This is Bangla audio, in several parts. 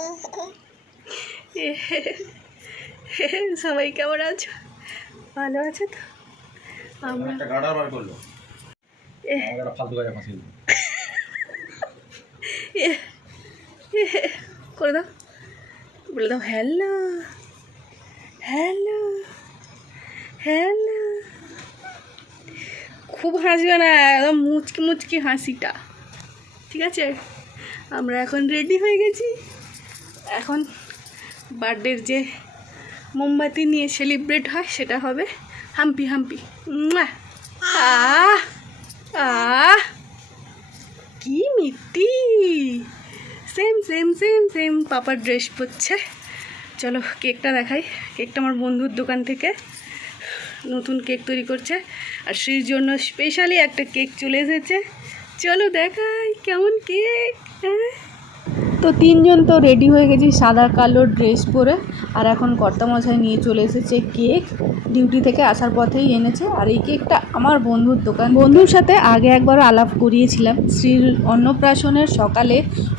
সবাই কেমন আছো? ভালো আছো তো? আমরা করে দাও। বলে দাও হ্যালো হ্যালো হ্যালো। খুব হাসবে না একদম মুচকি মুচকি হাসিটা। ঠিক আছে? আমরা এখন রেডি হয়ে গেছি। এখন বার্থডের যে মোমবাতি নিয়ে সেলিব্রেট হয়, সেটা হবে হাম্পি হাম্পি! আহ! কি মিষ্টি! সেম সেম সেম সেম পাপার ড্রেস পরছে। চলো কেকটা দেখাই। কেকটা আমার বন্ধুর দোকান থেকে। নতুন কেক তৈরি করছে। আর সেই জন্য স্পেশালি একটা কেক চলে এসেছে। চলো দেখাই কেমন কেক হ্যাঁ? তো তিনজন তো রেডি হয়ে গেছি, সাদা, কালো ড্রেস পরে। আর এখন কর্তামশাই নিয়ে চলে এসেছে কেক ডিউটি থেকে আসার পথেই এনেছে। আর এই কেকটা আমার বন্ধুর দোকান। বন্ধুর সাথে আগে একবার আলাপ করিয়েছিলাম। শ্রীর অন্নপ্রাশনের সকালে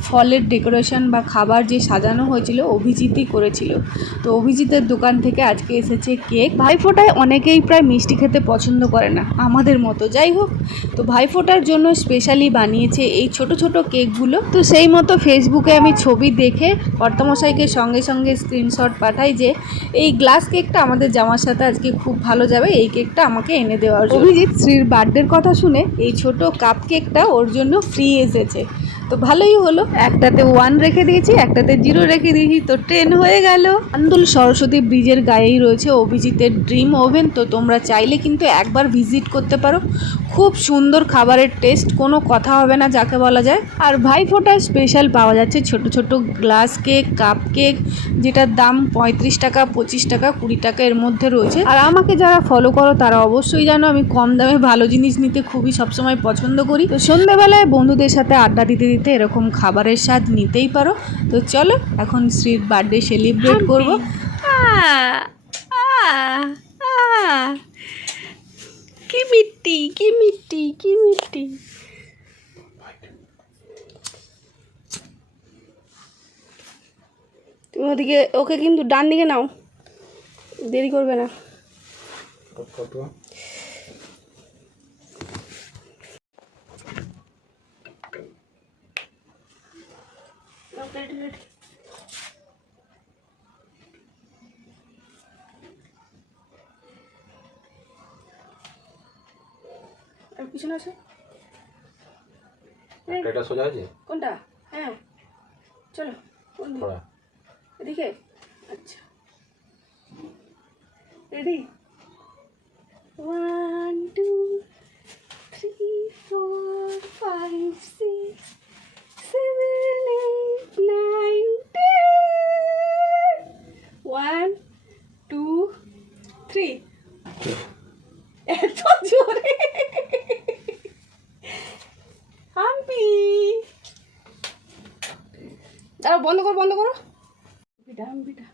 ফলের ডেকোরেশন বা খাবার যে সাজানো হয়েছিল, অভিজিৎই করেছিল। তো অভিজিতের দোকান থেকে আজকে এসেছে কেক ভাইফোঁটায় অনেকেই প্রায় মিষ্টি খেতে পছন্দ করে না, আমাদের মতো। যাই হোক, তো ভাইফোঁটার জন্য স্পেশালি বানিয়েছে এই ছোট ছোট কেকগুলো তো সেই মতো ফেসবুকে আমি ছবি দেখে কর্তামশাইকে সঙ্গে সঙ্গে স্ক্রিনশট পাঠাই যে, এই গ্লাস কেকটা আমাদের জামার সাথে আজকে খুব ভালো যাবে, এই কেকটা আমাকে এনে দেওয়ার। অভিজিৎ শ্রীর বার্থডের কথা শুনে এই ছোট কাপ কেকটা ওর জন্য ফ্রি এসেছে তো ভালোই হলো। একটাতে ওয়ান রেখে দিয়েছি, একটাতে জিরো রেখে দিয়েছি, তো টেন হয়ে গেল। আন্দুল সরস্বতী ব্রিজের গায়েই রয়েছে অভিজিতের ড্রিম ওভেন তো তোমরা চাইলে কিন্তু একবার ভিজিট করতে পারো। খুব সুন্দর খাবারের টেস্ট কোনো কথা হবে না যাকে বলা যায়। আর ভাইফোঁটার স্পেশাল পাওয়া যাচ্ছে ছোট ছোট গ্লাস কেক কাপ কেক যেটার দাম পঁয়ত্রিশ টাকা, পঁচিশ টাকা, কুড়ি টাকা এর মধ্যে রয়েছে। আর আমাকে যারা ফলো করো, তারা অবশ্যই জানো আমি কম দামে ভালো জিনিস নিতে খুবই সবসময় পছন্দ করি। তো সন্ধ্যেবেলায় বন্ধুদের সাথে আড্ডা দিতে দিতে এরকম খাবারের স্বাদ নিতেই পারো। তো চলো এখন শ্রীর বার্থডে সেলিব্রেট করব। কি মিষ্টি কি মিষ্টি কি মিষ্টি। তুমি ওদিকে ওকে কিন্তু ডান দিকে নাও। দেরি করবে না। কত আর পিছনে আছে এটা সোজা আছে কোনটা হ্যাঁ চলো কোন দিকে? থোড়া এদিকে আচ্ছা ready one two three four five six seven eight nine ten one two three এত জোরে হাম্পি দাঁড়াও বন্ধ করো বন্ধ করো বিটা বিটা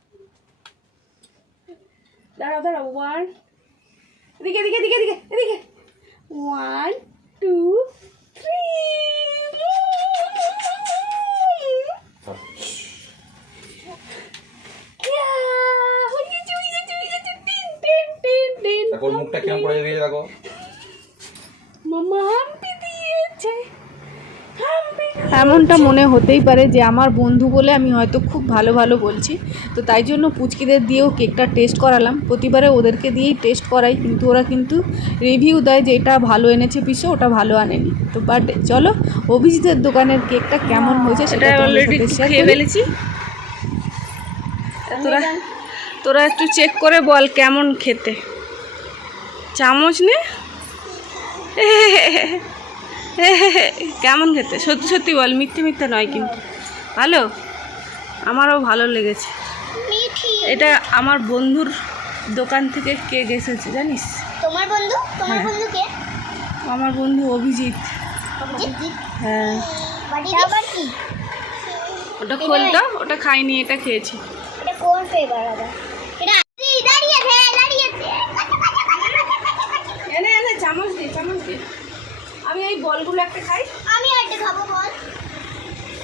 দাঁড়াও দাঁড়াও ওয়ান এদিকে এদিকে এদিকে এদিকে এদিকে ওয়ান টু থ্রি দেখো ওর মুখটা কিরম করে দিয়েছে দেখো মামা হাম্পি দিয়েছে এমনটা মনে হতেই পারে যে আমার বন্ধু বলে আমি হয়তো খুব ভালো ভালো বলছি। তো তাই জন্য পুচকিদের দিয়েও কেকটা টেস্ট করালাম। প্রতিবারে ওদেরকে দিয়েই টেস্ট করাই কিন্তু ওরা কিন্তু রিভিউ দেয় যে এটা ভালো এনেছে পিসে ওটা ভালো আনেনি। তো বাট চলো অভিজিতের দোকানের কেকটা কেমন হয়েছে সেটা অলরেডি খেয়ে ফেলেছি। তোরা তোরা একটু চেক করে বল কেমন খেতে। চামচ নে। কেমন খেতে? সত্যি সত্যি বল মিথ্যে মিথ্যে নয় কিন্তু। ভালো? আমারও ভালো লেগেছে। এটা আমার বন্ধুর দোকান থেকে কেক এসেছে জানিস? তোমার বন্ধু? তোমার বন্ধু কে? আমার বন্ধু অভিজিৎ। অভিজিৎ? হ্যাঁ। ওটা খোলতো ওটা খাইনি এটা খেয়েছি। এটা কোন ফ্লেভার আবার বলগুলো একটা খাই। আমি একটা খাব বল।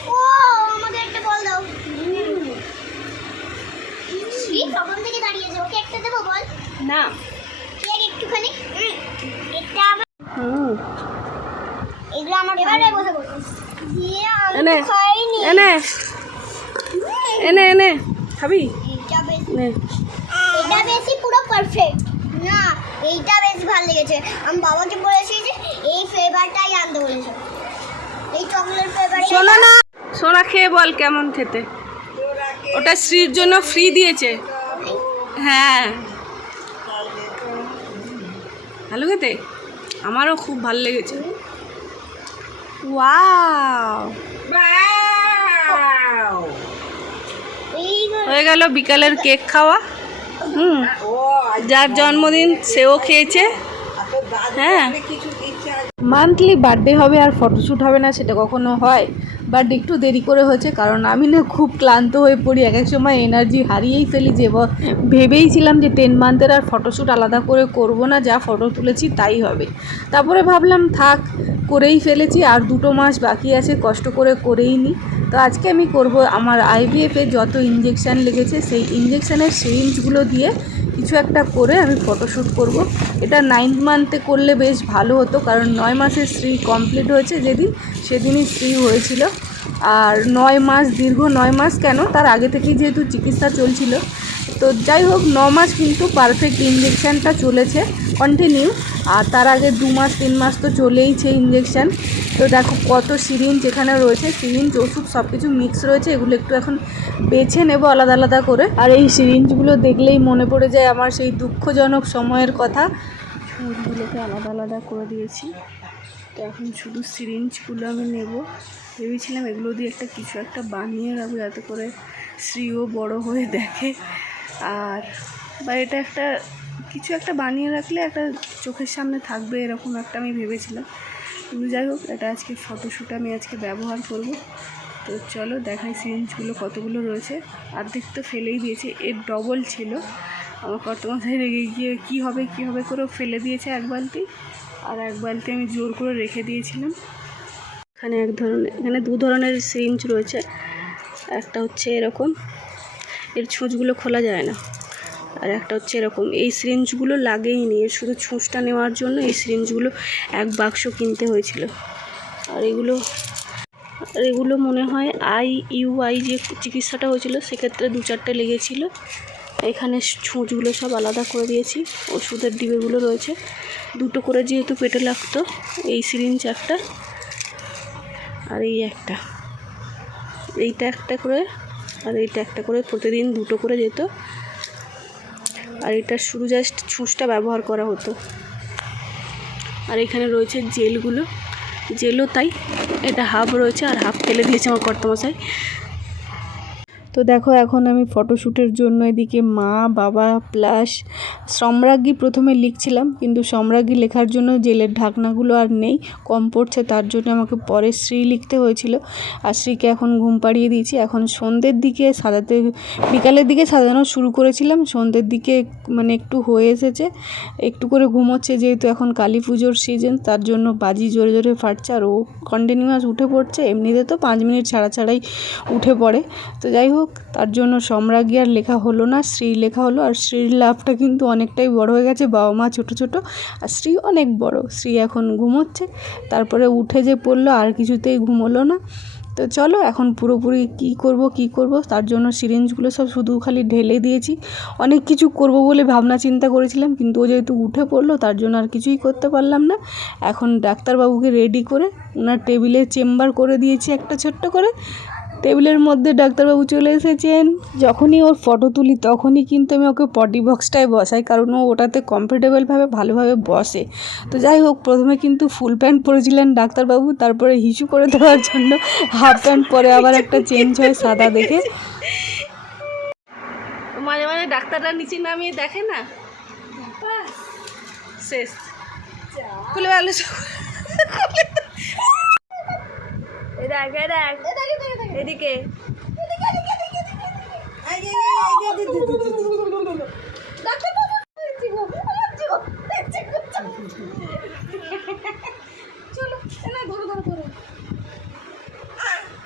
ও আমাকে একটা বল দাও। এই প্রবলেম থেকে দাঁড়িয়েছে। ওকে একটা দেবো বল? না। কেক একটুখানি। এটা আমার হুম। এগুলো আমার এবারে বসে বসে। ইয়ে, এনে এনে। এনে এনে। খাবি? এটা বেশি পুরো পারফেক্ট না এইটা বেশ ভালো লেগেছে। আমি বাবাকে বলেছি যে এই ফ্লেভারটাই আনতে বলেছে। এই চকলেট ফ্লেভার শোনো না সোনা খেয়ে বল কেমন খেতে। ওটা শ্রীর জন্য ফ্রি দিয়েছে। হ্যাঁ। ভালো খেতে? আমারও খুব ভালো লেগেছে। ওয়াও। হয়ে গেল বিকালের কেক খাওয়া। যার জন্মদিন সেও খেয়েছে। হ্যাঁ। মান্থলি বার্থডে হবে আর ফটোশ্যুট হবে না, সেটা কখনো হয়। বাট একটু দেরি করে হয়েছে, কারণ আমি না খুব ক্লান্ত হয়ে পড়ি, এক এক সময় এনার্জি হারিয়েই ফেলি যে ভেবেইছিলাম যে টেন মান্থের আর ফটোশ্যুট আলাদা করে করব না, যা ফটো তুলেছি তাই হবে। তারপরে ভাবলাম, থাক, করেই ফেলেছি, আর দুটো মাস বাকি আছে, কষ্ট করে করেই নি। তো আজকে আমি করব আমার আইভিএফে যত ইঞ্জেকশান লেগেছে, সেই ইঞ্জেকশানের সিরিঞ্জগুলো দিয়ে কিছু একটা করে আমি ফটোশ্যুট করব। এটা নাইন্থ মান্থে করলে বেশ ভালো হতো, কারণ নয় মাসের স্ত্রী কমপ্লিট হয়েছে যেদিন, সেদিনই স্ত্রী হয়েছিল। আর নয় মাস, দীর্ঘ নয় মাস কেন? তার আগে থেকেই যেহেতু চিকিৎসা চলছিল। তো যাই হোক, ন মাস কিন্তু পারফেক্ট ইঞ্জেকশানটা চলেছে কন্টিনিউ আর তার আগে দু মাস, তিন মাস তো চলেইছে ইঞ্জেকশান তো দেখো কত সিরিঞ্জ এখানে রয়েছে। সিরিঞ্জ, ওষুধ সব কিছু মিক্স রয়েছে। এগুলো একটু এখন বেছে নেব আলাদা আলাদা করে। আর এই সিরিঞ্জগুলো দেখলেই মনে পড়ে যায় আমার সেই দুঃখজনক সময়ের কথা। সুরগুলোকে আলাদা আলাদা করে দিয়েছি। তো এখন শুধু সিরিঞ্জগুলো আমি নেব। ভেবেছিলাম এগুলো দিয়ে একটা কিছু একটা বানিয়ে রাখব যাতে করে শ্রীও বড় হয়ে দেখে। আর বা এটা একটা কিছু একটা বানিয়ে রাখলে একটা চোখের সামনে থাকবে এরকম একটা আমি ভেবেছিলাম। কিন্তু যাই হোক, এটা আজকে ফটোশ্যুট আমি আজকে ব্যবহার করব। তো চলো দেখাই সিরিঞ্জগুলো কতগুলো রয়েছে। অর্ধেক তো ফেলেই দিয়েছে, এর ডবল ছিল। আমার কর্তমাশাই রেগে গিয়ে কী হবে কী হবে করে ফেলে দিয়েছে এক বালতি। আর এক বালতি আমি জোর করে রেখে দিয়েছিলাম। এখানে এক ধরনের, এখানে দু ধরনের সিরিঞ্জ রয়েছে। একটা হচ্ছে এরকম, এর ছুঁচগুলো খোলা যায় না। আর একটা হচ্ছে এরকম, এই সিরিঞ্জগুলো লাগেইনি, এর শুধু ছুঁচটা নেওয়ার জন্য এই সিরিঞ্জগুলো এক বাক্স কিনতে হয়েছিল। আর এগুলো আর এগুলো মনে হয় আই ইউআই যে চিকিৎসাটা হয়েছিল, সেক্ষেত্রে দু চারটে লেগেছিল। এখানে ছুঁচগুলো সব আলাদা করে দিয়েছি, ওষুধের ডিবেগুলো রয়েছে। দুটো করে যেহেতু পেটে লাগতো, এই সিরিঞ্জ একটা আর এই একটা। এইটা একটা করে, আর এইটা একটা করে প্রতিদিন দুটো করে যেত। আর এটা শুরু জাস্ট ছুঁচটা ব্যবহার করা হতো। আর এখানে রয়েছে জেলগুলো। জেলও তাই, এটা হাফ রয়েছে আর হাফ ফেলে দিয়েছে আমার কর্তমশাই। তো দেখো এখন আমি ফটোশ্যুটের জন্য এদিকে মা, বাবা প্লাস সম্রাজ্ঞী প্রথমে লিখছিলাম, কিন্তু সম্রাজ্ঞী লেখার জন্য জেলের ঢাকনাগুলো আর নেই, কম পড়ছে, তার জন্য আমাকে পরে শ্রী লিখতে হয়েছিল। আর শ্রীকে এখন ঘুম পাড়িয়ে দিয়েছি। এখন সন্ধ্যের দিকে সাজাতে, বিকালের দিকে সাজানো শুরু করেছিলাম। সন্ধ্যের দিকে মানে একটু হয়ে এসেছে, একটু করে ঘুমোচ্ছে যেহেতু এখন কালী পুজোর সিজন তার জন্য বাজি জোরে জোরে ফাটছে আর ও কন্টিনিউয়াস উঠে পড়ছে। এমনিতে তো পাঁচ মিনিট ছাড়া ছাড়াই উঠে পড়ে। তো যাই হোক তার জন্য সম্রাজ্ঞী আর লেখা হলো না শ্রী লেখা হলো, আর শ্রীর লাভটা কিন্তু অনেকটাই বড় হয়ে গেছে বাবা মা ছোটো ছোটো, আর শ্রী অনেক বড়। শ্রী এখন ঘুমোচ্ছে, তারপরে উঠে যে পড়ল, আর কিছুতেই ঘুমোলো না। তো চলো, এখন পুরোপুরি কি করব কি করব, তার জন্য সিরিঞ্জগুলো সব শুধু খালি ঢেলে দিয়েছি। অনেক কিছু করব বলে ভাবনা চিন্তা করেছিলাম, কিন্তু ও যেহেতু উঠে পড়ল, তার জন্য আর কিছুই করতে পারলাম না। এখন ডাক্তারবাবুকে রেডি করে ওনার টেবিলে চেম্বার করে দিয়েছি একটা ছোট্ট করে। টেবিলের মধ্যে ডাক্তারবাবু চলে এসেছেন। যখনই ওর ফটো তুলি, তখনই কিন্তু আমি ওকে পটি বক্সটায় বসাই, কারণ ও ওটাতে কমফোর্টেবলভাবে ভালোভাবে বসে। তো যাই হোক, প্রথমে কিন্তু ফুল প্যান্ট পরেছিলেন ডাক্তারবাবু, তারপরে হিসু করে দেওয়ার জন্য হাফ প্যান্ট পরে আবার একটা চেঞ্জ হয় সাদা দেখে। মাঝে মাঝে ডাক্তাররা নিচে নামিয়ে দেখে না? শেষ। খুলে ভালো এ দেখ এ দেখ। এদিকে। চলো না ধরো ধরো ধরো।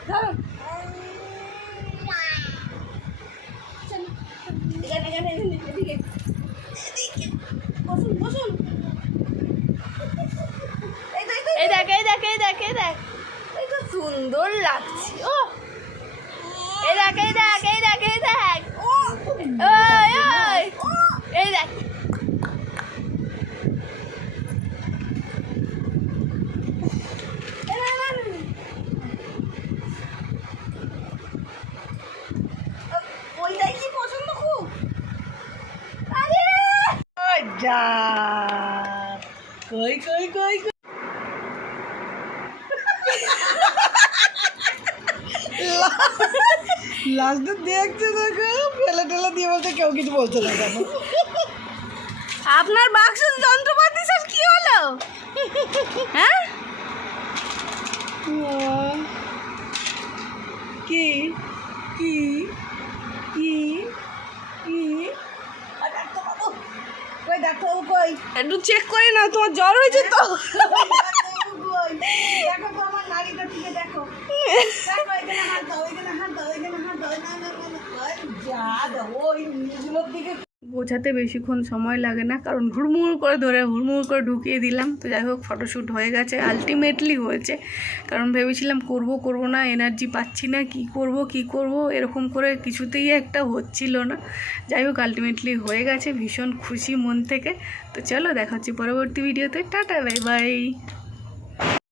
ধরো। বসুন বসুন। এই দেখ এই দেখ এই দেখ এই দেখ। সুন্দর লাগছে ও এই দেখ এই দেখ এই দেখ এই দেখ ওই ওই এই দেখ Good, good, good, good. লাস্টে দেখছে দেখো ফেলে টেলে দিয়ে বলছে কেউ কিছু বলছে না কেন। আপনার বাক্স যন্ত্রপাতি সব কি হলো? হ্যাঁ? কি কি কি কি ডাক্তারবাবু কই ডাক্তারবাবু কই? একটু চেক করে না তোমার জ্বর হয়েছে তো ডাক্তারবাবু কই দেখো তো আমার নারীটা থেকে দেখো দেখো এখানে হাত দাও এখানে হাত দাও এখানে হাত দাও না না না না ওই যা দাও ওই নিচগুলোর দিকে বোঝাতে বেশিক্ষণ সময় লাগে না, কারণ হুড়মুড় করে ধরে হুড়মুড় করে ঢুকিয়ে দিলাম। তো যাই হোক ফটোশ্যুট হয়ে গেছে। আলটিমেটলি হয়েছে। কারণ ভেবেছিলাম করব করব না এনার্জি পাচ্ছি না, কি করব কি করব? এরকম করে কিছুতেই একটা হচ্ছিল না। যাই হোক আলটিমেটলি হয়ে গেছে। ভীষণ খুশি মন থেকে। তো চলো, দেখা হচ্ছে পরবর্তী ভিডিওতে টাটা বাই বাই